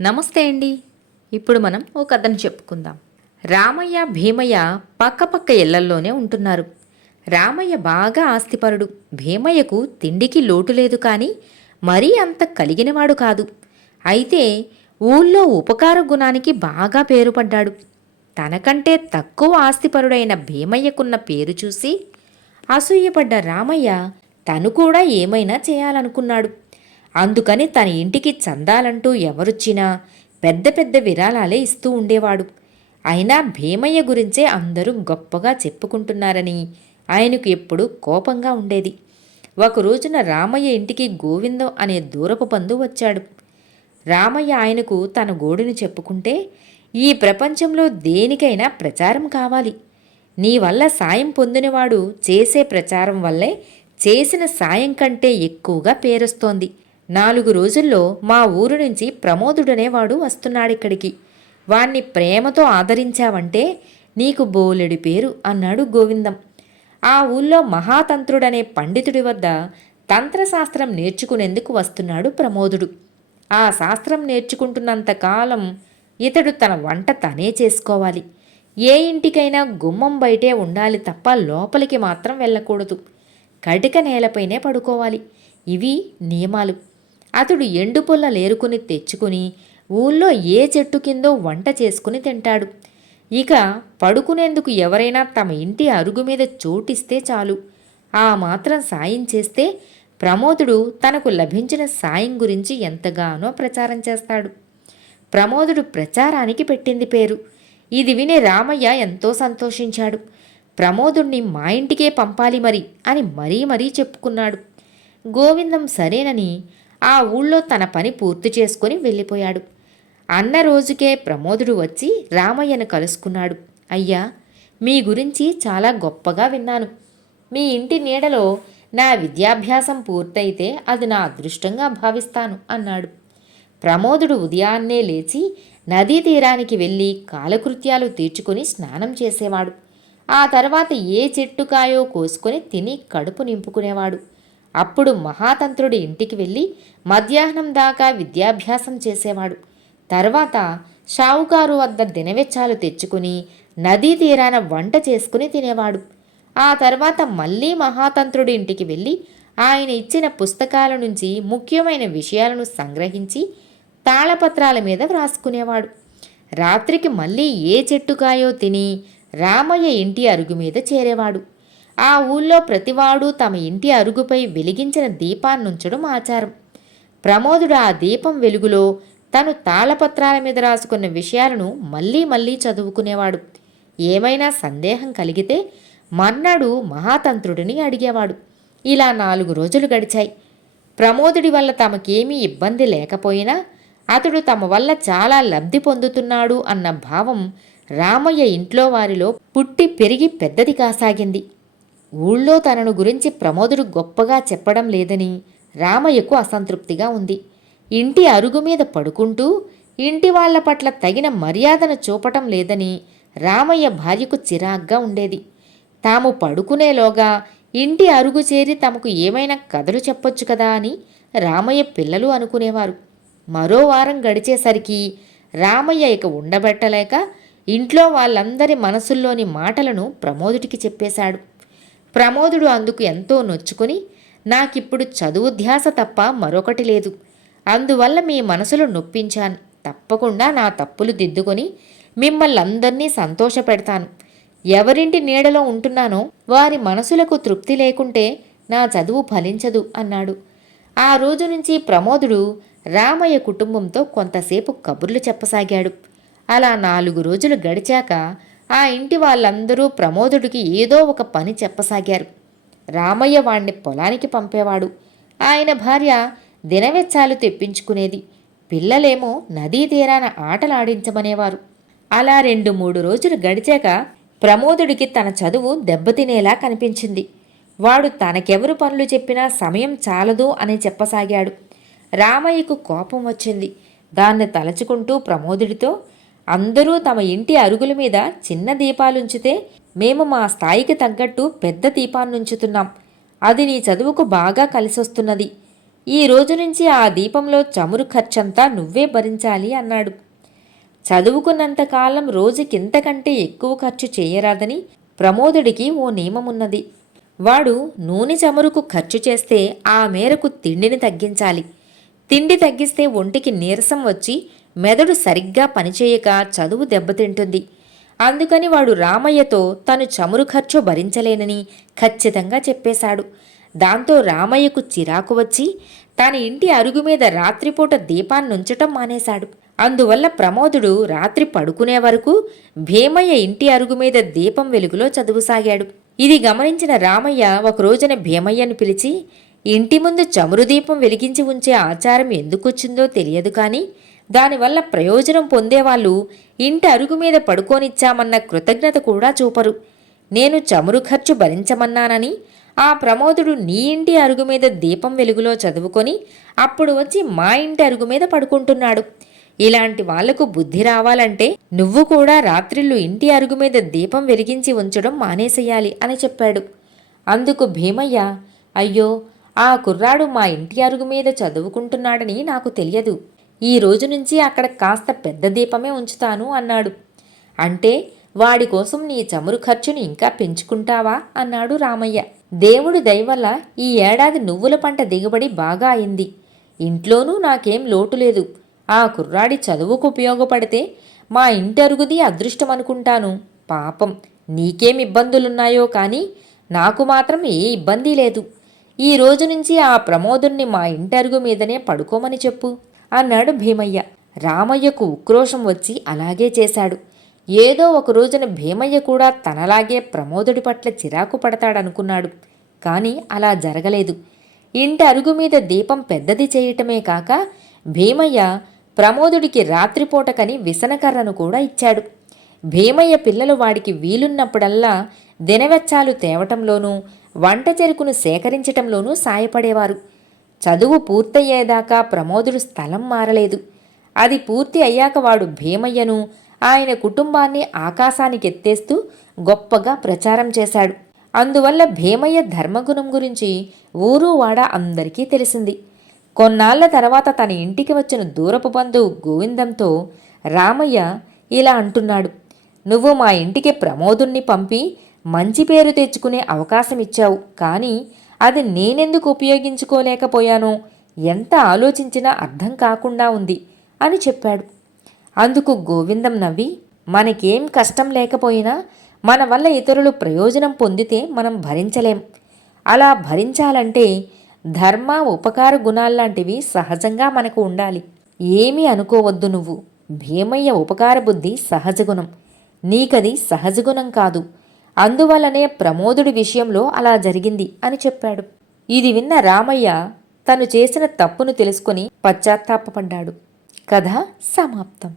నమస్తే అండి. ఇప్పుడు మనం ఓ కథను చెప్పుకుందాం. రామయ్య భీమయ్య పక్కపక్క ఇళ్ళల్లోనే ఉంటున్నారు. రామయ్య బాగా ఆస్తిపరుడు. భీమయ్యకు తిండికి లోటు లేదు కానీ మరీ అంత కలిగినవాడు కాదు. అయితే ఊళ్ళో ఉపకార గుణానికి బాగా పేరుపడ్డాడు తనకంటే తక్కువ ఆస్తిపరుడైన భీమయ్యకున్న పేరు చూసి అసూయపడ్డ రామయ్య తను కూడా ఏమైనా చేయాలనుకున్నాడు. అందుకని తన ఇంటికి చందాలంటూ ఎవరొచ్చినా పెద్ద పెద్ద విరాళాలే ఇస్తూ ఉండేవాడు. అయినా భీమయ్య గురించే అందరూ గొప్పగా చెప్పుకుంటున్నారని ఆయనకు ఎప్పుడూ కోపంగా ఉండేది. ఒక రోజున రామయ్య ఇంటికి గోవిందం అనే దూరపు బంధువు వచ్చాడు. రామయ్య ఆయనకు తన గోడును చెప్పుకుంటే ఈ ప్రపంచంలో దేనికైనా ప్రచారం కావాలి. నీ వల్ల సాయం పొందినవాడు చేసే ప్రచారం వల్లే చేసిన సాయం కంటే ఎక్కువగా పేరొస్తోంది. నాలుగు రోజుల్లో మా ఊరు నుంచి ప్రమోదుడనేవాడు వస్తున్నాడిక్కడికి. వాణ్ణి ప్రేమతో ఆదరించావంటే నీకు బోలెడి పేరు అన్నాడు గోవిందం. ఆ ఊళ్ళో మహాతంత్రుడనే పండితుడి వద్ద తంత్రశాస్త్రం నేర్చుకునేందుకు వస్తున్నాడు ప్రమోదుడు. ఆ శాస్త్రం నేర్చుకుంటున్నంత కాలం ఇతడు తన వంట తనే చేసుకోవాలి. ఏ ఇంటికైనా గుమ్మం బయటే ఉండాలి తప్ప లోపలికి మాత్రం వెళ్ళకూడదు. కటిక నేలపైనే పడుకోవాలి. ఇవి నియమాలు. అతడు ఎండు పుల్లలు ఏరుకుని తెచ్చుకుని ఊళ్ళో ఏ చెట్టు కిందో వంట చేసుకుని తింటాడు. ఇక పడుకునేందుకు ఎవరైనా తమ ఇంటి అరుగు మీద చోటిస్తే చాలు. ఆ మాత్రం సాయం చేస్తే ప్రమోదుడు తనకు లభించిన సాయం గురించి ఎంతగానో ప్రచారం చేస్తాడు. ప్రమోదుడు ప్రచారానికి పెట్టింది పేరు. ఇది విని రామయ్య ఎంతో సంతోషించాడు. ప్రమోదుణ్ణి మా ఇంటికే పంపాలి మరి అని మరీ మరీ చెప్పుకున్నాడు. గోవిందం సరేనని ఆ ఊళ్ళో తన పని పూర్తి చేసుకొని వెళ్ళిపోయాడు. అన్న రోజుకే ప్రమోదుడు వచ్చి రామయ్యను కలుసుకున్నాడు. అయ్యా మీ గురించి చాలా గొప్పగా విన్నాను. మీ ఇంటి నీడలో నా విద్యాభ్యాసం పూర్తయితే అది నా అదృష్టంగా భావిస్తాను అన్నాడు. ప్రమోదుడు ఉదయాన్నే లేచి నదీ తీరానికి వెళ్ళి కాలకృత్యాలు తీర్చుకొని స్నానం చేసేవాడు. ఆ తర్వాత ఏ చెట్టుకాయో కోసుకొని తిని కడుపు నింపుకునేవాడు. అప్పుడు మహాతంత్రుడి ఇంటికి వెళ్ళి మధ్యాహ్నం దాకా విద్యాభ్యాసం చేసేవాడు. తర్వాత షావుకారు వద్ద దినవెచ్చాలు తెచ్చుకుని నదీ తీరాన వంట చేసుకుని తినేవాడు. ఆ తర్వాత మళ్ళీ మహాతంత్రుడి ఇంటికి వెళ్ళి ఆయన ఇచ్చిన పుస్తకాల నుంచి ముఖ్యమైన విషయాలను సంగ్రహించి తాళపత్రాల మీద వ్రాసుకునేవాడు. రాత్రికి మళ్ళీ ఏ చెట్టుకాయో తిని రామయ్య ఇంటి అరుగు మీద చేరేవాడు. ఆ ఊళ్ళో ప్రతివాడు తమ ఇంటి అరుగుపై వెలిగించిన దీపాన్నుంచడం ఆచారం. ప్రమోదుడు ఆ దీపం వెలుగులో తను తాళపత్రాల మీద రాసుకున్న విషయాలను మళ్ళీ మళ్ళీ చదువుకునేవాడు. ఏమైనా సందేహం కలిగితే మర్నాడు మహాతంత్రుడిని అడిగేవాడు. ఇలా నాలుగు రోజులు గడిచాయి. ప్రమోదుడి వల్ల తమకేమీ ఇబ్బంది లేకపోయినా అతడు తమ వల్ల చాలా లబ్ధి పొందుతున్నాడు అన్న భావం రామయ్య ఇంట్లో వారిలో పుట్టి పెరిగి పెద్దది కాసాగింది. ఊళ్ళో తనను గురించి ప్రమోదుడు గొప్పగా చెప్పడం లేదని రామయ్యకు అసంతృప్తిగా ఉంది. ఇంటి అరుగు మీద పడుకుంటూ ఇంటి వాళ్ళ పట్ల తగిన మర్యాదను చూపటం లేదని రామయ్య భార్యకు చిరాగ్గా ఉండేది. తాము పడుకునేలోగా ఇంటి అరుగు చేరి తమకు ఏమైనా కథలు చెప్పొచ్చు కదా అని రామయ్య పిల్లలు అనుకునేవారు. మరో వారం గడిచేసరికి రామయ్య ఇక ఉండబెట్టలేక ఇంట్లో వాళ్ళందరి మనసుల్లోని మాటలను ప్రమోదుడికి చెప్పేశాడు. ప్రమోదుడు అందుకు ఎంతో నొచ్చుకొని నాకిప్పుడు చదువు ధ్యాస తప్ప మరొకటి లేదు. అందువల్ల మీ మనసులు నొప్పించాను. తప్పకుండా నా తప్పులు దిద్దుకొని మిమ్మల్ని అందరినీ సంతోషపెడతాను. ఎవరింటి నీడలో ఉంటున్నానో వారి మనసులకు తృప్తి లేకుంటే నా చదువు ఫలించదు అన్నాడు. ఆ రోజు నుంచి ప్రమోదుడు రామయ్య కుటుంబంతో కొంతసేపు కబుర్లు చెప్పసాగాడు. అలా నాలుగు రోజులు గడిచాక ఆ ఇంటి వాళ్ళందరూ ప్రమోదుడికి ఏదో ఒక పని చెప్పసాగారు. రామయ్య వాణ్ణి పొలానికి పంపేవాడు. ఆయన భార్య దినవెచ్చాలు తెప్పించుకునేది. పిల్లలేమో నదీ తీరాన ఆటలాడించమనేవారు. అలా రెండు మూడు రోజులు గడిచాక ప్రమోదుడికి తన చదువు దెబ్బతినేలా కనిపించింది. వాడు తనకెవరు పనులు చెప్పినా సమయం చాలదు అని చెప్పసాగాడు. రామయ్యకు కోపం వచ్చింది. దాన్ని తలచుకుంటూ ప్రమోదుడితో అందరూ తమ ఇంటి అరుగుల మీద చిన్న దీపాలుంచితే మేము మా స్థాయికి తగ్గట్టు పెద్ద దీపాన్నుంచుతున్నాం. అది నీ చదువుకు బాగా కలిసొస్తున్నది. ఈ రోజు నుంచి ఆ దీపంలో చమురు ఖర్చంతా నువ్వే భరించాలి అన్నాడు. చదువుకున్నంతకాలం రోజుకింతకంటే ఎక్కువ ఖర్చు చేయరాదని ప్రమోదుడికి ఓ నియమమున్నది. వాడు నూనె చమురుకు ఖర్చు చేస్తే ఆ మేరకు తిండిని తగ్గించాలి. తిండి తగ్గిస్తే ఒంటికి నీరసం వచ్చి మెదడు సరిగ్గా పనిచేయక చదువు దెబ్బతింటుంది. అందుకని వాడు రామయ్యతో తను చమురు ఖర్చు భరించలేనని ఖచ్చితంగా చెప్పేశాడు. దాంతో రామయ్యకు చిరాకు వచ్చి తన ఇంటి అరుగు మీద రాత్రిపూట దీపాన్నుంచటం మానేశాడు. అందువల్ల ప్రమోదుడు రాత్రి పడుకునే వరకు భీమయ్య ఇంటి అరుగు మీద దీపం వెలుగులో చదువుసాగాడు. ఇది గమనించిన రామయ్య ఒక రోజున భీమయ్యను పిలిచి ఇంటి ముందు చమురు దీపం వెలిగించి ఉంచే ఆచారం ఎందుకొచ్చిందో తెలియదు కానీ దానివల్ల ప్రయోజనం పొందేవాళ్ళు ఇంటి అరుగు మీద పడుకోనిచ్చామన్న కృతజ్ఞత కూడా చూపరు. నేను చమురు ఖర్చు భరించమన్నానని ఆ ప్రమోదుడు నీ ఇంటి అరుగు మీద దీపం వెలుగులో చదువుకొని అప్పుడు వచ్చి మా ఇంటి అరుగు మీద పడుకుంటున్నాడు. ఇలాంటి వాళ్ళకు బుద్ధి రావాలంటే నువ్వు కూడా రాత్రిళ్ళు ఇంటి అరుగు మీద దీపం వెలిగించి ఉంచడం మానేసేయాలి అని చెప్పాడు. అందుకు భీమయ్య అయ్యో ఆ కుర్రాడు మా ఇంటి అరుగు మీద చదువుకుంటున్నాడని నాకు తెలియదు. ఈ రోజు నుంచి అక్కడ కాస్త పెద్ద దీపమే ఉంచుతాను అన్నాడు. అంటే వాడి కోసం నీ చమురు ఖర్చును ఇంకా పెంచుకుంటావా? అన్నాడు రామయ్య. దేవుడి దయవల్ల ఈ ఏడాది నువ్వుల పంట దిగుబడి బాగా అయింది. ఇంట్లోనూ నాకేం లోటు లేదు. ఆ కుర్రాడి చదువుకు ఉపయోగపడితే మా ఇంటరుగుది అదృష్టం అనుకుంటాను పాపం నీకేం ఇబ్బందులున్నాయో కానీ నాకు మాత్రం ఏ ఇబ్బంది లేదు. ఈ రోజు నుంచి ఆ ప్రమోదుణ్ణి మా ఇంటరుగు మీదనే పడుకోమని చెప్పు అన్నాడు భీమయ్య. రామయ్యకు ఉక్రోషం వచ్చి అలాగే చేశాడు. ఏదో ఒక రోజున భీమయ్య కూడా తనలాగే ప్రమోదుడి పట్ల చిరాకు పడతాడనుకున్నాడు. కానీ అలా జరగలేదు. ఇంటి అరుగు మీద దీపం పెద్దది చేయటమే కాక భీమయ్య ప్రమోదుడికి రాత్రిపూటకని విసనకర్రను కూడా ఇచ్చాడు. భీమయ్య పిల్లలు వాడికి వీలున్నప్పుడల్లా దినవెచ్చాలు తేవటంలోనూ వంట చెరుకును సేకరించటంలోనూ సాయపడేవారు. చదువు పూర్తయ్యేదాకా ప్రమోదుడు స్థలం మారలేదు. అది పూర్తి అయ్యాక వాడు భీమయ్యను ఆయన కుటుంబాన్ని ఆకాశానికి ఎత్తేస్తూ గొప్పగా ప్రచారం చేశాడు. అందువల్ల భీమయ్య ధర్మగుణం గురించి ఊరు వాడ అందరికీ తెలిసింది. కొన్నాళ్ళ తర్వాత తన ఇంటికి వచ్చిన దూరపు బంధువు గోవిందంతో రామయ్య ఇలా అంటున్నాడు. నువ్వు మా ఇంటికి ప్రమోదుణ్ణి పంపి మంచి పేరు తెచ్చుకునే అవకాశం ఇచ్చావు. కానీ అది నేనెందుకు ఉపయోగించుకోలేకపోయానో? ఎంత ఆలోచించినా అర్థం కాకుండా ఉంది అని చెప్పాడు. అందుకు గోవిందం నవ్వి మనకేం కష్టం లేకపోయినా మన వల్ల ఇతరులు ప్రయోజనం పొందితే మనం భరించలేం. అలా భరించాలంటే ధర్మ ఉపకార గుణాల్లాంటివి సహజంగా మనకు ఉండాలి. ఏమీ అనుకోవద్దు నువ్వు. భీమయ్య ఉపకార బుద్ధి సహజగుణం నీకది సహజగుణం కాదు. అందువలనే ప్రమోదుడి విషయంలో అలా జరిగింది అని చెప్పాడు. ఇది విన్న రామయ్య తను చేసిన తప్పును తెలుసుకుని పశ్చాత్తాపపడ్డాడు. కథ సమాప్తం.